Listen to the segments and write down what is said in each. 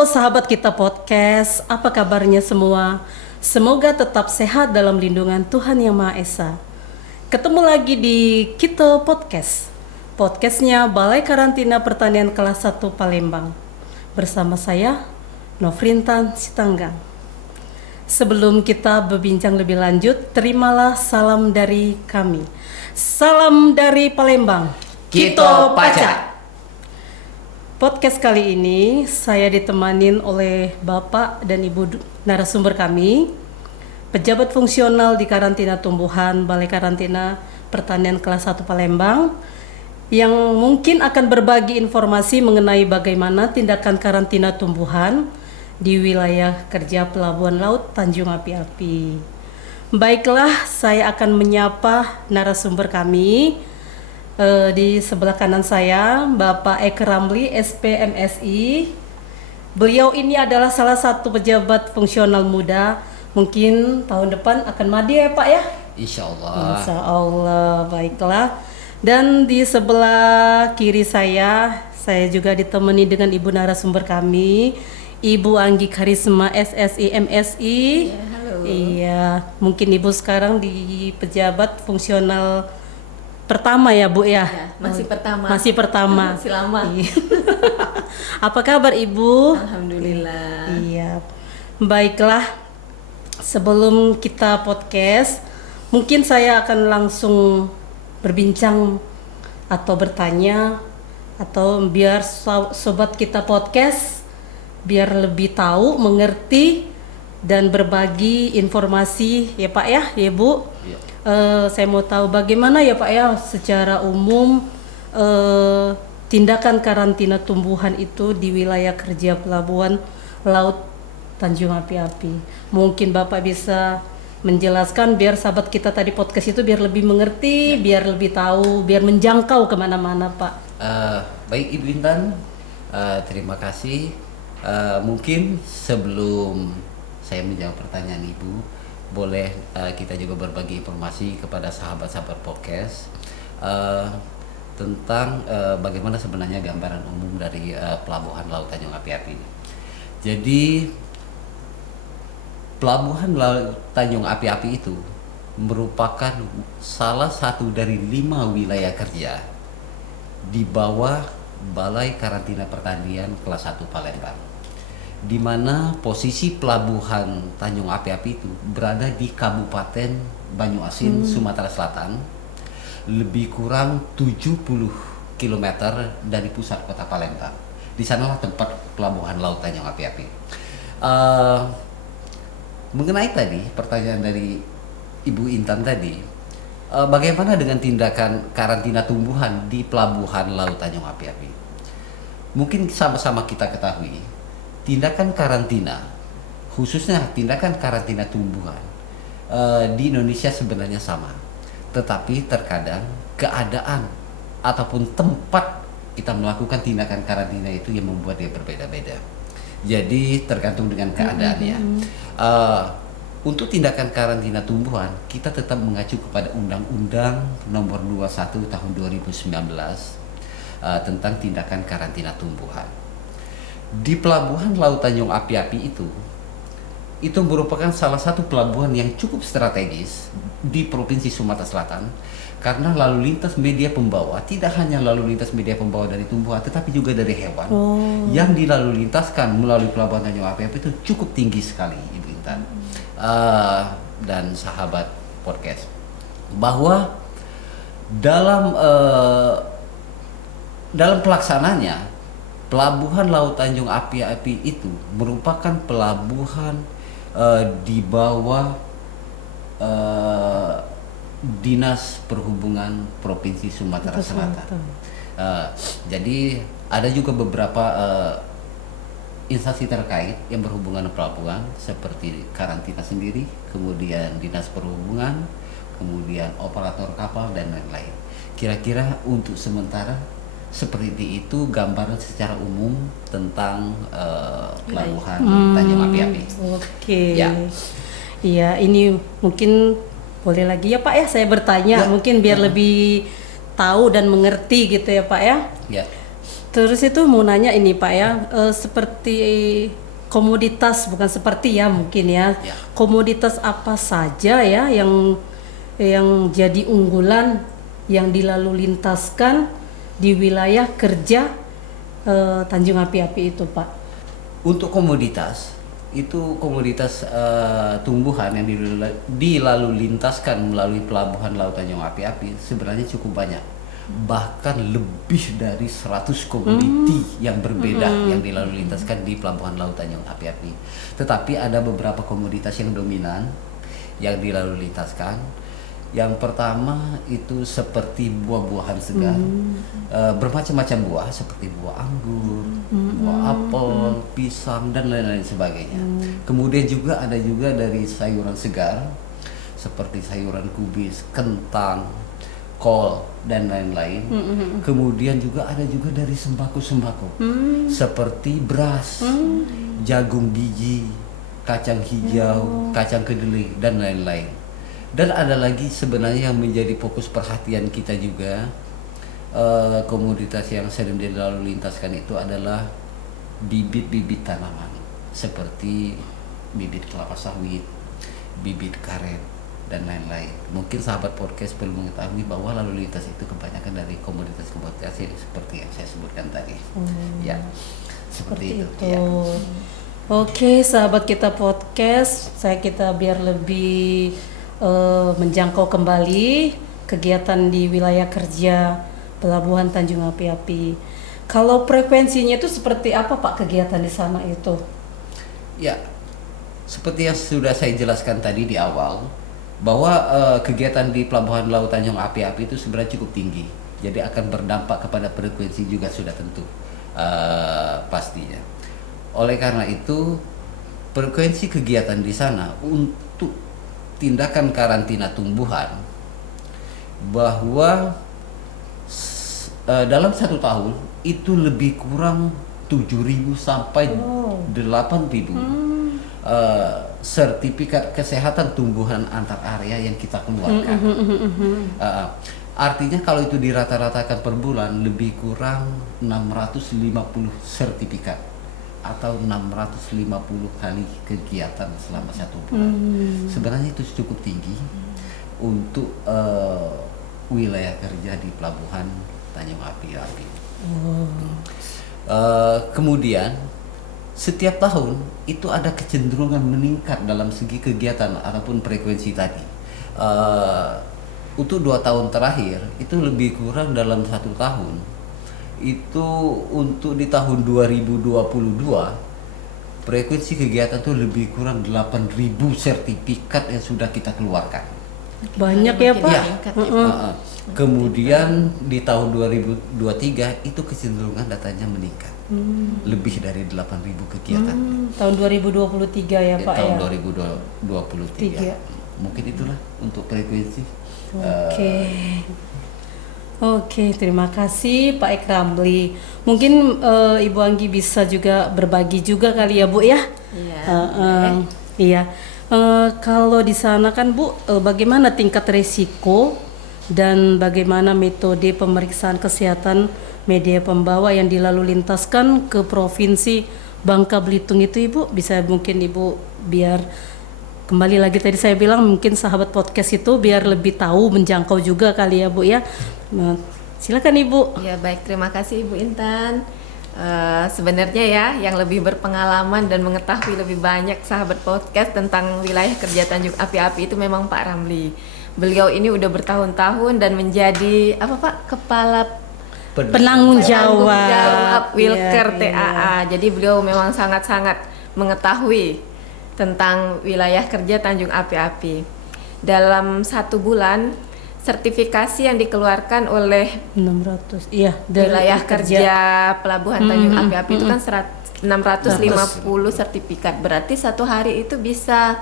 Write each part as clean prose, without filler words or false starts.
Halo sahabat kita podcast, apa kabarnya semua? Semoga tetap sehat dalam lindungan Tuhan Yang Maha Esa. Ketemu lagi di Kita Podcast, podcastnya Balai Karantina Pertanian Kelas 1 Palembang. Bersama saya, Nofrintan Sitanggang. Sebelum kita berbincang lebih lanjut, terimalah salam dari kami. Salam dari Palembang. Kita Paca. Podcast kali ini saya ditemanin oleh Bapak dan Ibu narasumber kami, pejabat fungsional di Karantina Tumbuhan Balai Karantina Pertanian Kelas 1 Palembang, yang mungkin akan berbagi informasi mengenai bagaimana tindakan karantina tumbuhan di wilayah kerja Pelabuhan Laut Tanjung Api-Api. Baiklah, saya akan menyapa narasumber kami. Di sebelah kanan saya, Bapak Eke Ramli, SPMSI. Beliau ini adalah salah satu pejabat fungsional muda. Mungkin tahun depan akan madi ya Pak ya? Insya Allah. Insya Allah, baiklah. Dan di sebelah kiri saya juga ditemani dengan Ibu narasumber kami, Ibu Anggi Karisma SSI MSI. Ya, halo. Iya, mungkin Ibu sekarang di pejabat fungsional pertama ya Bu ya? Ya, masih pertama. Masih pertama. Masih lama. Iya. Apa kabar Ibu? Alhamdulillah. Iya. Baiklah. Sebelum kita podcast, mungkin saya akan langsung berbincang atau bertanya, atau biar sobat kita podcast biar lebih tahu, mengerti dan berbagi informasi ya Pak ya, ya Bu. Ya. Saya mau tahu bagaimana ya Pak ya secara umum tindakan karantina tumbuhan itu di wilayah kerja Pelabuhan Laut Tanjung Api-Api. Mungkin Bapak bisa menjelaskan biar sahabat kita tadi podcast itu biar lebih mengerti, biar lebih tahu, biar menjangkau kemana-mana Pak. Baik Ibu Intan, terima kasih. Mungkin sebelum saya menjawab pertanyaan Ibu, boleh kita juga berbagi informasi kepada sahabat-sahabat podcast tentang bagaimana sebenarnya gambaran umum dari Pelabuhan Laut Tanjung Api-Api. Jadi Pelabuhan Laut Tanjung Api-Api itu merupakan salah satu dari 5 wilayah kerja di bawah Balai Karantina Pertanian Kelas 1 Palembang, di mana posisi Pelabuhan Tanjung Api-Api itu berada di Kabupaten Banyuasin, Sumatera Selatan, lebih kurang 70 km dari pusat kota Palembang. Di sanalah tempat Pelabuhan Laut Tanjung Api-Api. Mengenai tadi pertanyaan dari Ibu Intan tadi, bagaimana dengan tindakan karantina tumbuhan di Pelabuhan Laut Tanjung Api-Api? Mungkin sama-sama kita ketahui, tindakan karantina, khususnya tindakan karantina tumbuhan di Indonesia sebenarnya sama, tetapi terkadang keadaan ataupun tempat kita melakukan tindakan karantina itu yang membuat dia berbeda-beda. Jadi tergantung dengan keadaannya. Untuk tindakan karantina tumbuhan, kita tetap mengacu kepada Undang-Undang Nomor 21 Tahun 2019 tentang tindakan karantina tumbuhan. Di Pelabuhan Laut Tanjung Api-Api itu merupakan salah satu pelabuhan yang cukup strategis di Provinsi Sumatera Selatan, karena lalu lintas media pembawa tidak hanya lalu lintas media pembawa dari tumbuhan, tetapi juga dari hewan yang dilalu lintaskan melalui Pelabuhan Tanjung Api-Api itu cukup tinggi sekali, Ibu Intan dan sahabat podcast, bahwa dalam pelaksananya Pelabuhan Laut Tanjung Api-Api itu merupakan pelabuhan di bawah Dinas Perhubungan Provinsi Sumatera Selatan. Jadi ada juga beberapa instansi terkait yang berhubungan dengan pelabuhan, seperti karantina sendiri, kemudian Dinas Perhubungan, kemudian operator kapal dan lain-lain. Kira-kira untuk sementara seperti itu gambaran secara umum tentang Pelabuhan Tanjung Api-Api. Oke. Ya. Iya, ini mungkin boleh lagi ya Pak ya saya bertanya, Ya. mungkin biar lebih tahu dan mengerti gitu ya Pak ya. Ya. Terus itu mau nanya ini Pak ya, seperti komoditas, bukan seperti ya mungkin ya, Ya. komoditas apa saja ya yang jadi unggulan yang dilalu lintaskan di wilayah kerja Tanjung Api-Api itu Pak? Untuk komoditas, itu komoditas tumbuhan yang dilalu lintaskan melalui pelabuhan Laut Tanjung Api-Api sebenarnya cukup banyak. Bahkan lebih dari 100 komoditi yang berbeda yang dilalu lintaskan di pelabuhan Laut Tanjung Api-Api. Tetapi ada beberapa komoditas yang dominan yang dilalu lintaskan. Yang pertama itu seperti buah-buahan segar, bermacam-macam buah seperti buah anggur, buah apel, pisang dan lain-lain sebagainya. Kemudian juga ada juga dari sayuran segar seperti sayuran kubis, kentang, kol dan lain-lain. Kemudian juga ada juga dari sembako-sembako seperti beras, jagung biji, kacang hijau, kacang kedelai dan lain-lain. Dan ada lagi sebenarnya yang menjadi fokus perhatian kita juga, komoditas yang sering dilalu lintaskan itu adalah bibit-bibit tanaman seperti bibit kelapa sawit, bibit karet dan lain-lain. Mungkin sahabat podcast perlu mengetahui bahwa lalu lintas itu kebanyakan dari komoditas-komoditas yang seperti yang saya sebutkan tadi. Ya, seperti itu. Ya. Oke, sahabat kita podcast, kita biar lebih menjangkau kembali kegiatan di wilayah kerja Pelabuhan Tanjung Api-Api. Kalau frekuensinya itu seperti apa Pak kegiatan di sana itu? Ya, seperti yang sudah saya jelaskan tadi di awal, bahwa kegiatan di Pelabuhan Laut Tanjung Api-Api itu sebenarnya cukup tinggi. Jadi akan berdampak kepada frekuensi juga sudah tentu pastinya. Oleh karena itu, frekuensi kegiatan di sana untuk tindakan karantina tumbuhan bahwa dalam 1 tahun itu lebih kurang 7.000 sampai 8.000 sertifikat kesehatan tumbuhan antar area yang kita keluarkan. Artinya kalau itu dirata-ratakan per bulan lebih kurang 650 sertifikat atau 650 kali kegiatan selama 1 bulan. Sebenarnya itu cukup tinggi untuk wilayah kerja di Pelabuhan Tanjung Api-Api. Kemudian setiap tahun itu ada kecenderungan meningkat dalam segi kegiatan ataupun frekuensi tadi. Untuk 2 tahun terakhir itu lebih kurang dalam 1 tahun itu untuk di tahun 2022 frekuensi kegiatan itu lebih kurang 8.000 sertifikat yang sudah kita keluarkan. Banyak ya Pak? Ya. Kemudian di tahun 2023 itu kecenderungan datanya meningkat. Lebih dari 8.000 kegiatan. Tahun 2023 ya Pak tahun ya? 2023. Mungkin itulah untuk frekuensi. Oke, terima kasih Pak Ikramli. Mungkin Ibu Anggi bisa juga berbagi juga kali ya Bu ya? Iya. Iya. Kalau di sana kan Bu, bagaimana tingkat resiko dan bagaimana metode pemeriksaan kesehatan media pembawa yang dilalu lintaskan ke Provinsi Bangka Belitung itu Ibu? Bisa mungkin Ibu biar kembali lagi tadi saya bilang mungkin sahabat podcast itu biar lebih tahu menjangkau juga kali ya Bu ya. Nah, silakan Ibu. Ya baik, terima kasih Ibu Intan. Sebenarnya ya yang lebih berpengalaman dan mengetahui lebih banyak sahabat podcast tentang wilayah kerja Tanjung Api-Api itu memang Pak Ramli. Beliau ini udah bertahun-tahun dan menjadi apa Pak, kepala Penanggung jawab Wilker Iya. TAA. Jadi beliau memang sangat-sangat mengetahui tentang wilayah kerja Tanjung Api-Api. Dalam 1 bulan sertifikasi yang dikeluarkan oleh 600 iya dari wilayah kerja Pelabuhan Tanjung Api-Api itu kan 650 sertifikat. Berarti 1 hari itu bisa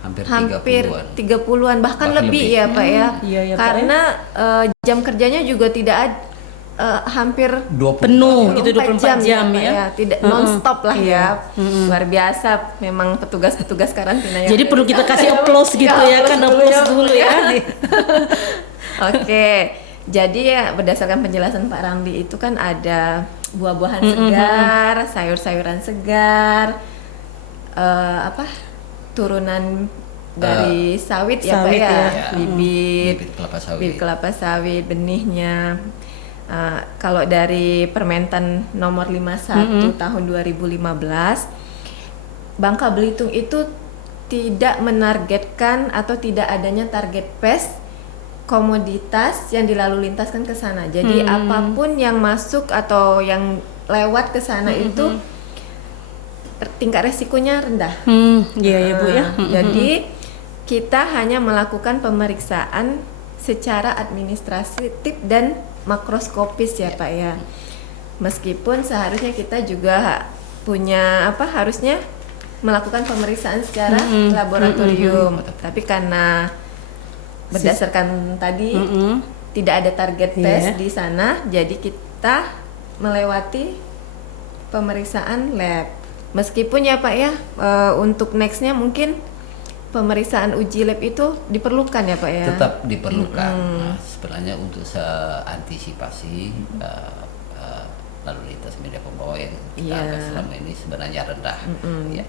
Hampir 30-an bahkan lebih ya Pak ya. Iya, ya, Pak, karena jam kerjanya juga tidak hampir 20 penuh gitu 24 jam Pak, ya. tidak non-stop lah ya. Luar biasa memang petugas-petugas karantina yang Jadi perlu kita kasih applause gitu ya kan, applause dulu ya. Oke. Jadi ya berdasarkan penjelasan Pak Ramli itu kan ada buah-buahan segar, sayur-sayuran segar, turunan dari sawit ya Pak sawit ya, ya. bibit kelapa sawit. bibit kelapa sawit, benihnya. Kalau dari Permentan nomor 51 tahun 2015, Bangka Belitung itu tidak menargetkan atau tidak adanya target PES komoditas yang dilalu lintaskan ke sana. Jadi apapun yang masuk atau yang lewat ke sana itu tingkat resikonya rendah. Iya ya Bu ya. Jadi kita hanya melakukan pemeriksaan secara administratif dan makroskopis ya Pak ya. Meskipun seharusnya kita juga punya harusnya melakukan pemeriksaan secara laboratorium. Tapi karena berdasarkan tadi tidak ada target tes di sana, jadi kita melewati pemeriksaan lab. Meskipun ya Pak ya, untuk nextnya mungkin pemeriksaan uji lab itu diperlukan ya Pak ya. Tetap diperlukan. Nah, sebenarnya untuk antisipasi lalu lintas media pembawa yang kita anggap selama ini sebenarnya rendah. Ya.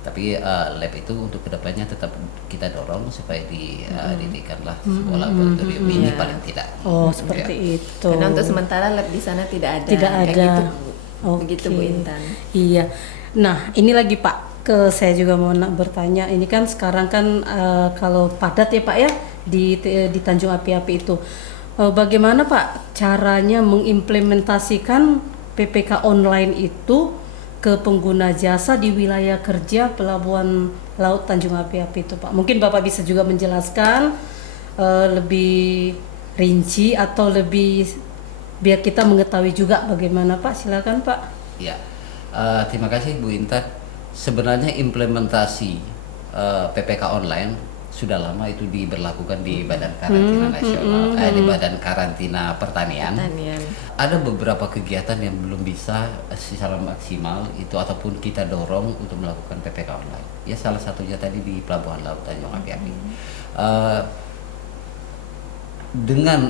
Tapi lab itu untuk kedepannya tetap kita dorong supaya didirikanlah sebuah laboratorium ini paling tidak. Oh seperti itu. Karena untuk sementara lab di sana tidak ada. Tidak Kayak ada. gitu. Oke. Begitu Bu Intan. Iya. Nah ini lagi Pak, saya juga mau bertanya. Ini kan sekarang kan kalau padat ya Pak ya di Tanjung Api-Api itu, bagaimana Pak caranya mengimplementasikan PPK online itu ke pengguna jasa di wilayah kerja Pelabuhan Laut Tanjung Api-Api itu Pak? Mungkin Bapak bisa juga menjelaskan lebih rinci atau lebih biar kita mengetahui juga bagaimana Pak. Silakan Pak. Ya, terima kasih Bu Intan. Sebenarnya implementasi PPK online sudah lama itu diberlakukan di Badan Karantina Nasional, di Badan Karantina Pertanian. Ada beberapa kegiatan yang belum bisa secara maksimal itu ataupun kita dorong untuk melakukan PPK online. Ya salah satunya tadi di Pelabuhan Laut Tanjung Api-Api. Dengan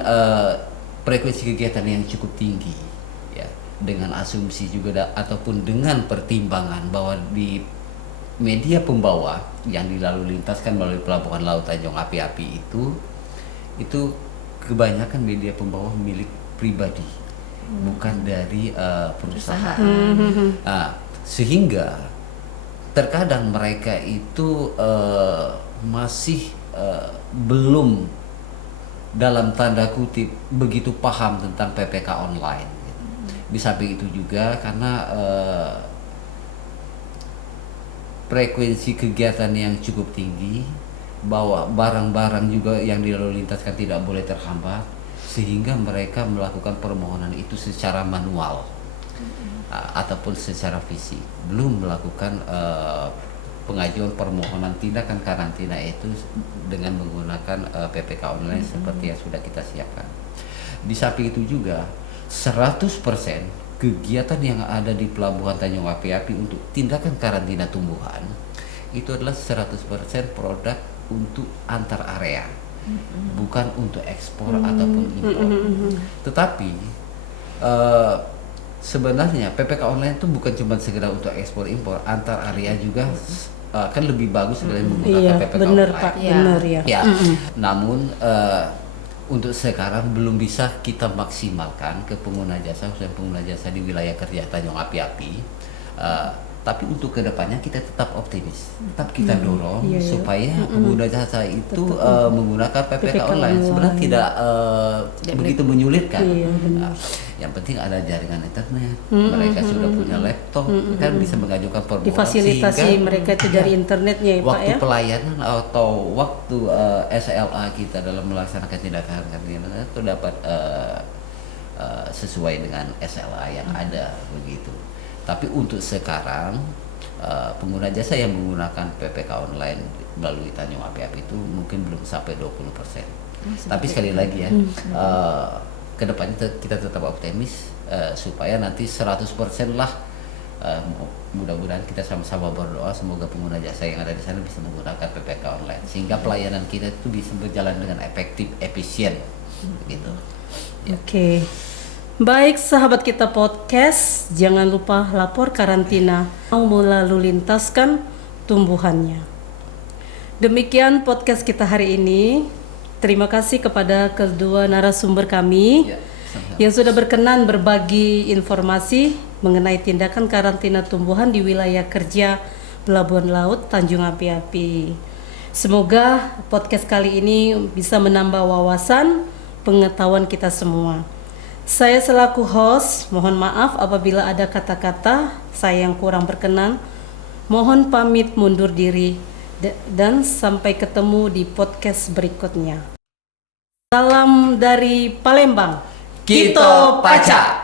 frekuensi kegiatan yang cukup tinggi, ya, dengan asumsi juga ataupun dengan pertimbangan bahwa di media pembawa yang dilalu lintaskan melalui Pelabuhan Laut Tanjung Api-Api itu kebanyakan media pembawa milik pribadi, bukan dari perusahaan. Nah, sehingga terkadang mereka itu masih belum dalam tanda kutip begitu paham tentang PPK online. Di samping itu juga karena frekuensi kegiatan yang cukup tinggi, bahwa barang-barang juga yang dilalu lintaskan tidak boleh terhambat, sehingga mereka melakukan permohonan itu secara manual ataupun secara fisik, belum melakukan pengajuan permohonan tindakan karantina itu dengan menggunakan PPK online seperti yang sudah kita siapkan. Di samping itu juga 100% kegiatan yang ada di Pelabuhan Tanjung Api-Api untuk tindakan karantina tumbuhan itu adalah 100% produk untuk antar area, bukan untuk ekspor ataupun impor. Tetapi sebenarnya PPK online itu bukan cuma sekedar untuk ekspor impor, antar area juga kan lebih bagus dari menggunakan PPK bener, online. Pak, bener ya. Ya, namun untuk sekarang belum bisa kita maksimalkan ke pengguna jasa, khususnya pengguna jasa di wilayah kerja Tanjung Api-Api. Tapi untuk kedepannya kita tetap optimis, tetap kita dorong supaya pengguna jasa itu menggunakan PPK online. Sebenarnya tidak begitu menyulitkan. Yang penting ada jaringan internet, mereka sudah punya laptop, kan bisa mengajukan permohonan. Difasilitasi mereka itu dari internetnya ya Pak waktu ya. pelayanan atau waktu SLA kita dalam melaksanakan tindakan karantina itu dapat sesuai dengan SLA yang ada begitu. Tapi untuk sekarang pengguna jasa yang menggunakan PPK online melalui Tanjung Api-Api itu mungkin belum sampai 20%. Tapi sekali lagi ya, kedepannya kita tetap optimis supaya nanti 100% lah. Mudah-mudahan kita sama-sama berdoa semoga pengguna jasa yang ada di sana bisa menggunakan PPK online sehingga pelayanan kita itu bisa berjalan dengan efektif, efisien, begitu. Oke. Baik sahabat kita podcast, jangan lupa lapor karantina mau melalu lintaskan tumbuhannya. Demikian podcast kita hari ini. Terima kasih kepada kedua narasumber kami Ya, sama-sama. yang sudah berkenan berbagi informasi mengenai tindakan karantina tumbuhan di wilayah kerja Pelabuhan Laut Tanjung Api-Api. Semoga podcast kali ini bisa menambah wawasan pengetahuan kita semua. Saya selaku host, mohon maaf apabila ada kata-kata saya yang kurang berkenan. Mohon pamit mundur diri dan sampai ketemu di podcast berikutnya. Salam dari Palembang. Kito Paca.